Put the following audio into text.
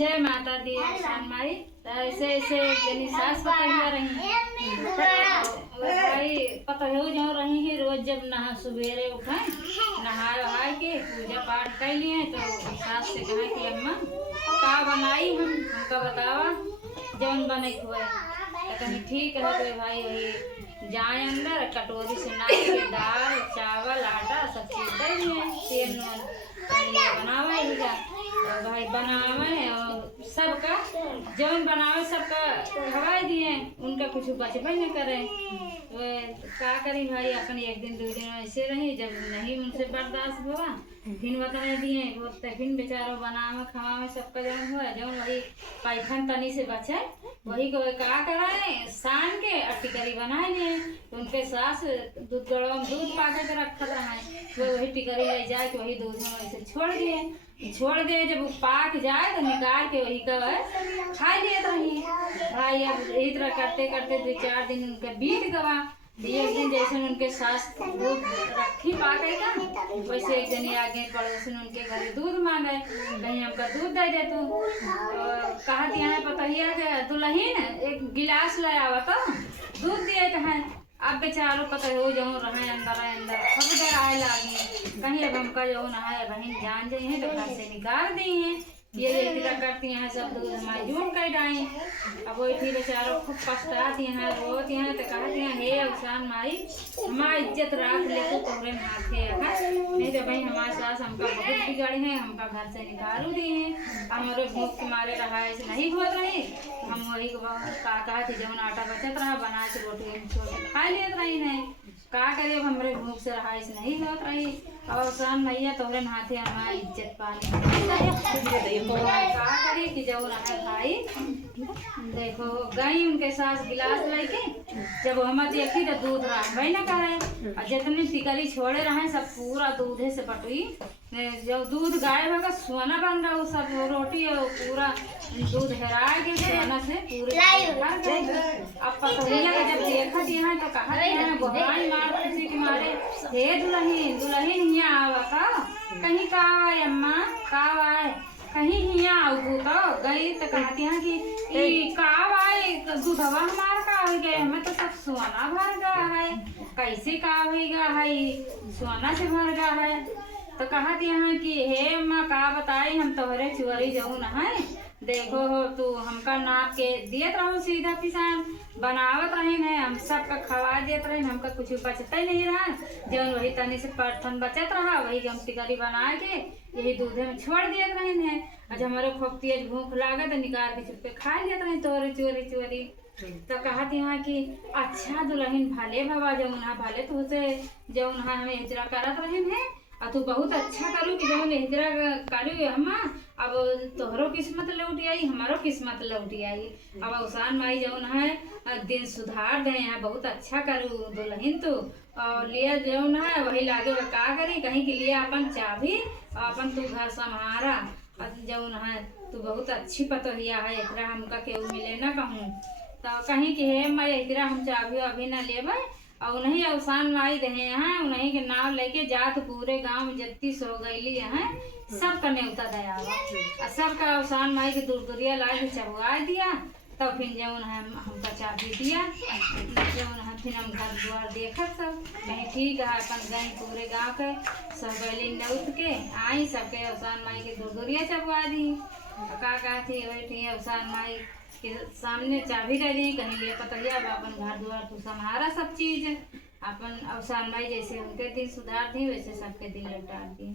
जय माता दी शान माई। ऐसे ऐसे जनी सास पता रही भाई पता हो जो रही है रोज जब नहा सवेरे उठे नहाए वहाए के पूजा पाठ कर लिए तो सास से कहा कि अम्मा का बनाई हमका बतावा जौन बने हुए तो कहीं ठीक है तो भाई वही जाए अंदर कटोरी से नाप के दाल चावल आटा सब चीज दे दिए तेल नून बनावा तो भाई बनावे और सबका जौन बनावे सबका खवाई दिए उनका कुछ बचपन में करे क्या करी भाई अपन एक दिन 2 दिन ऐसे रही जब नहीं उनसे बर्दाश्त हुआ फिर बताए दिए फिर बेचारो बनावे खवावे सबका जौन हुआ जौन वही पैखन तनी से बचे वही को क्या कराए सान के टिकरी बना लिए उनके सास दूध गरम दूध पाके के रखत रहे वही टिकरी ले जाए के वही दूध में वैसे छोड़ दिए जब पाक जाए तो निकाल के वही का खा लिए रही भाई। अब इस तरह करते करते 2-4 दिन उनके बीत गवा एक दिन जैसे उनके सास दूध रखी पाकेगा वैसे एक दिन आगे पड़ोसन उनके घर दूध मांगे कहीं हमका दूध दे दे तू कहा दिया है पता ही है दुल्हन एक गिलास ले आवा तो दूध दिए कहें अब बेचारो पता हो जो रहे अंदर सब देर आए लागे कहीं अब हमका जो नहा बहन जान जाए हैं तो घर से निकाल दी हैं ये इतना करती हैं सब दूध हमारे जून कर डाई अब वही थी बेचारो खूब पछताती हैं रोती हैं तो कहती हैं हे अवसान माई हमारी इज्जत राख ले तो तोहरे हाथे नहीं तो भाई हमारे सास हमका बहुत बिगाड़ी है हमका घर से निकालू दी हैं हमारे भूख के मारे रहा ऐसे नहीं होत रही हम वही कहा थी जब आटा बचत रहा बना के रोटी खा लेते रही नहीं का करे हमरे भूख से रहा ऐसे नहीं होत रही और सान मैया तोहरे हाथे हमारी इज्जत पाली का करे कि जब रहा भाई देखो गई उनके सास गिलास लेके जब हम देखी तो दूध रहा वही ना करे और जितने टिकरी छोड़े रहे सब पूरा दूधे से पटुई जब दूध गायब होगा सोना बन रहा वो सब रोटी और पूरा दूध हेरा के सोना से पूरे अब पतोहिया का जब देखा दिया तो कहा भगवान मार किसी के मारे हे दुल्हन हिया आवा का कहीं का आए अम्मा का आए कहीं हिया आऊ तो गई तो कहती हैं कि का आए दूधवा हमारा का हो गया हमें तो सब सोना भर गया है कैसे का होगा है सोना से भर गया है तो कहती हैं कि हे अम्मा का बताई हम तोहरे चुअरी जाऊ न है देखो हो तू हमका नाप के दियत रहो सीधा किसान बनावत रही है हम सबका खवा देते रहे हमका कुछ बचता ही नहीं रहा जब वही तनी से परथन बचत रहा वही हम टिकरी बना के यही दूधे में छोड़ दिए रहे हैं आज हमारे खोपती भूख लागे तो निकाल के चुपके खा लेते रहे तोरे चोरी तो कहती हैं कि अच्छा दुल्हन भाले बाबा जमुना भाले तो उसे जमुना हमें हिजरा करत रहे हैं और तू बहुत अच्छा करू कि जब हिजरा करू हम अब तोहरो किस्मत लौट आई हमारो किस्मत लौट आई अब अवसान माई जौन है दिन सुधार दे यहाँ बहुत अच्छा करू दुल्हन तू और लिए जौन है वही लागे का करी कहीं के लिए अपन चाभी अपन तू घर संभारा जौन है तू बहुत अच्छी पतोहिया है एकरा हमका केहू मिले ना कहूँ तो कहीं कि हे मैं एकरा हम चाभी अभी ना लेबै और उन्हीं अवसान माई रहे हैं उन्हीं के नाम लेके जात पूरे गांव में जत्ती सो गईली है सबका न्योता दया और सबका अवसान माई के दूरिया ला के चबुआ दिया तब फिर जौन है हमका चाबी दिया जौन है फिर हम घर द्वार देखा सब कहीं ठीक है अपन गई पूरे गांव के सब गैली नौत के आई सबके अवसान माई के दूरिया चबुआ दी का थी वही थी अवसान माई के सामने चाबी रह दी कहीं लिए पतैया अपन घर द्वार तू संभारा सब चीज अपन अवसान माई जैसे उनके दिन सुधार दी वैसे सबके दिन लौटा दी।